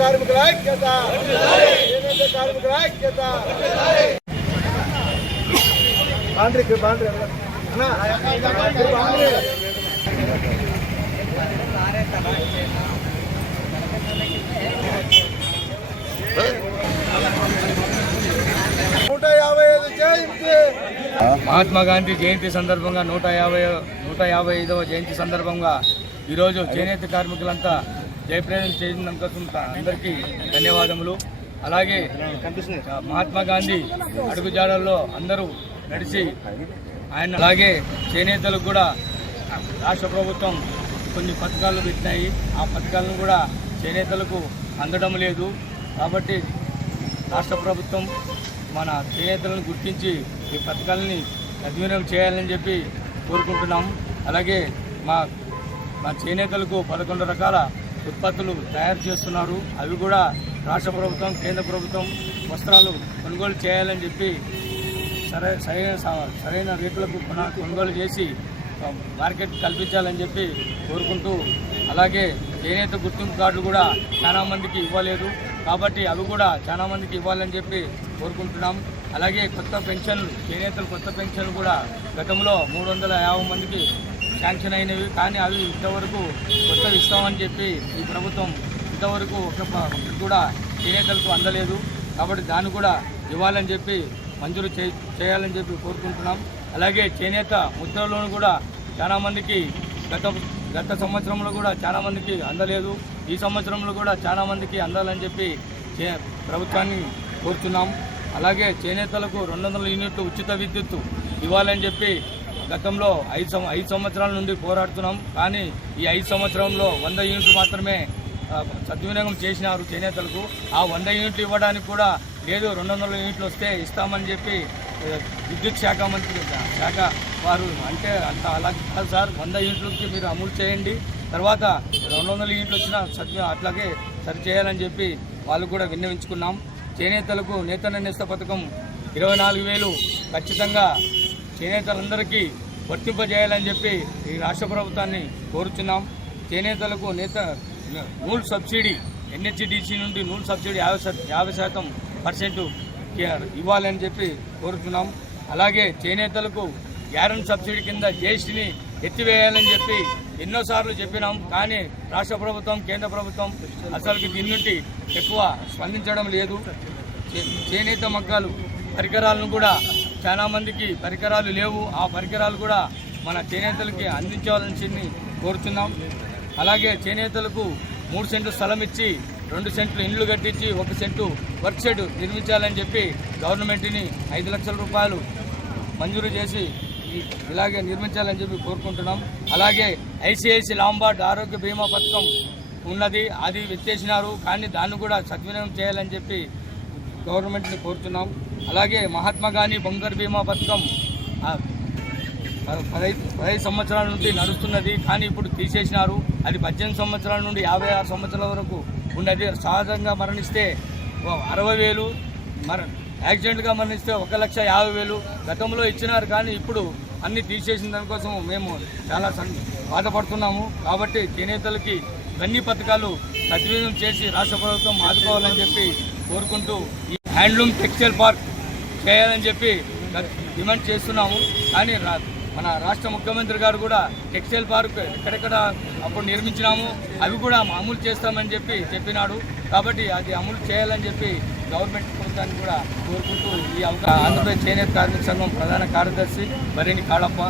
కార్మికుల ఐక్యత, కార్మికుల ఐక్యత. మహాత్మా గాంధీ జయంతి సందర్భంగా 155వ జయంతి సందర్భంగా ఈరోజు చేనేత కార్మికులంతా జయప్రదం చేసినందుకు అందరికీ ధన్యవాదములు. అలాగే మహాత్మా గాంధీ అడుగుజాడల్లో అందరూ నడిచి ఆయన అలాగే చేనేతలకు కూడా రాష్ట్ర ప్రభుత్వం కొన్ని పథకాలు పెట్టినాయి. ఆ పథకాలను కూడా చేనేతలకు అందడం లేదు. కాబట్టి రాష్ట్ర ప్రభుత్వం మన చేనేతలను గుర్తించి ఈ పథకాలని సద్వినియోగం చేయాలని చెప్పి కోరుకుంటున్నాం. అలాగే మా చేనేతలకు 11 రకాల ఉత్పత్తులు తయారు చేస్తున్నారు. అవి కూడా రాష్ట్ర ప్రభుత్వం, కేంద్ర ప్రభుత్వం వస్త్రాలు కొనుగోలు చేయాలని చెప్పి సరైన రేట్లకు కొనుగోలు చేసి మార్కెట్ కల్పించాలని చెప్పి కోరుకుంటూ, అలాగే చేనేత గుర్తింపు కార్డులు కూడా చాలామందికి ఇవ్వలేదు. కాబట్టి అవి కూడా చాలామందికి ఇవ్వాలని చెప్పి కోరుకుంటున్నాం. అలాగే కొత్త పెన్షన్లు, చేనేతలు కొత్త పెన్షన్లు కూడా గతంలో 350 మందికి శాంక్షన్ అయినవి. కానీ అవి ఇంతవరకు కొత్తవి ఇస్తామని చెప్పి ఈ ప్రభుత్వం ఇంతవరకు ఒకటి కూడా చేనేతలకు అందలేదు. కాబట్టి దాన్ని కూడా ఇవ్వాలని చెప్పి మంజూరు చేయాలని చెప్పి కోరుకుంటున్నాం. అలాగే చేనేత ముద్రలోను కూడా చాలామందికి గత సంవత్సరంలో కూడా చాలామందికి అందలేదు. ఈ సంవత్సరంలో కూడా చాలామందికి అందాలని చెప్పి ప్రభుత్వాన్ని కోరుతున్నాం. అలాగే చేనేతలకు 200 యూనిట్లు ఉచిత విద్యుత్తు ఇవ్వాలని చెప్పి గతంలో 5 సంవత్సరాల నుండి పోరాడుతున్నాం. కానీ ఈ 5 సంవత్సరంలో 100 యూనిట్లు మాత్రమే సద్వినియోగం చేసినారు చేనేతలకు. ఆ 100 యూనిట్లు ఇవ్వడానికి కూడా లేదు, 200 యూనిట్లు వస్తే ఇస్తామని చెప్పి విద్యుత్ శాఖ మంత్రి వారు అంటే అంత అలా కాదు సార్, 100 యూనిట్లకి మీరు అమలు చేయండి, తర్వాత 200 యూనిట్లు వచ్చినా అట్లాగే సరి చేయాలని చెప్పి వాళ్ళు కూడా విన్నవించుకున్నాం. చేనేతలకు నేతన్న నేస్త పథకం 24,000 ఖచ్చితంగా చేనేతలందరికీ వర్తింపజేయాలని చెప్పి ఈ రాష్ట్ర ప్రభుత్వాన్ని కోరుచున్నాం. చేనేతలకు నూలు సబ్సిడీ NHDC నుండి నూలు సబ్సిడీ 50% ఇవ్వాలని చెప్పి కోరుతున్నాం. అలాగే చేనేతలకు గ్యారెంటీ సబ్సిడీ కింద GSTని ఎత్తివేయాలని చెప్పి ఎన్నోసార్లు చెప్పినాం. కానీ రాష్ట్ర ప్రభుత్వం, కేంద్ర ప్రభుత్వం అసలుకి దీని నుండి ఎక్కువ స్పందించడం లేదు. చేనేత మగ్గాలు పరికరాలను కూడా చాలామందికి పరికరాలు లేవు. ఆ పరికరాలు కూడా మన చేనేతలకి అందించాలని కోరుతున్నాం. అలాగే చేనేతలకు 3 సెంట్లు స్థలం ఇచ్చి 2 సెంట్లు ఇండ్లు కట్టించి 1 సెంటు వర్క్ షెడ్ నిర్మించాలని చెప్పి గవర్నమెంట్ని 5 లక్షల రూపాయలు మంజూరు చేసి ఇలాగే నిర్మించాలని చెప్పి కోరుకుంటున్నాం. అలాగే ICICI లాంబార్డ్ ఆరోగ్య బీమా పథకం ఉన్నది, అది ఎత్తేసినారు. కానీ దాన్ని కూడా సద్వినియోగం చేయాలని చెప్పి గవర్నమెంట్ని కోరుతున్నాం. అలాగే మహాత్మా గాంధీ బంగారు బీమా పథకం 15 సంవత్సరాల నుండి నడుస్తున్నది. కానీ ఇప్పుడు తీసేసినారు. అది 18 సంవత్సరాల నుండి 56 సంవత్సరాల వరకు ఉన్నది. సహజంగా మరణిస్తే 60,000, యాక్సిడెంట్గా మరణిస్తే 1,50,000 గతంలో ఇచ్చినారు. కానీ ఇప్పుడు అన్ని తీసేసిన దానికోసం మేము చాలా బాధపడుతున్నాము. కాబట్టి చేనేతలకి అన్ని పథకాలు సద్వినియోగం చేసి రాష్ట్ర ప్రభుత్వం ఆదుకోవాలని చెప్పి కోరుకుంటూ ఈ హ్యాండ్లూమ్ టెక్స్టైల్ పార్క్ చేయాలని చెప్పి డిమాండ్ చేస్తున్నాము. కానీ మన రాష్ట్ర ముఖ్యమంత్రి గారు కూడా టెక్స్టైల్ పార్క్ ఎక్కడెక్కడ అప్పుడు నిర్మించినాము అవి కూడా అమలు చేస్తామని చెప్పినాడు. కాబట్టి అది అమలు చేయాలని చెప్పి గవర్నమెంట్ ప్రభుత్వాన్ని కూడా కోరుకుంటూ ఈ ఆంధ్రప్రదేశ్ చేనేత కార్మిక సంఘం ప్రధాన కార్యదర్శి బరేని కాళప్ప.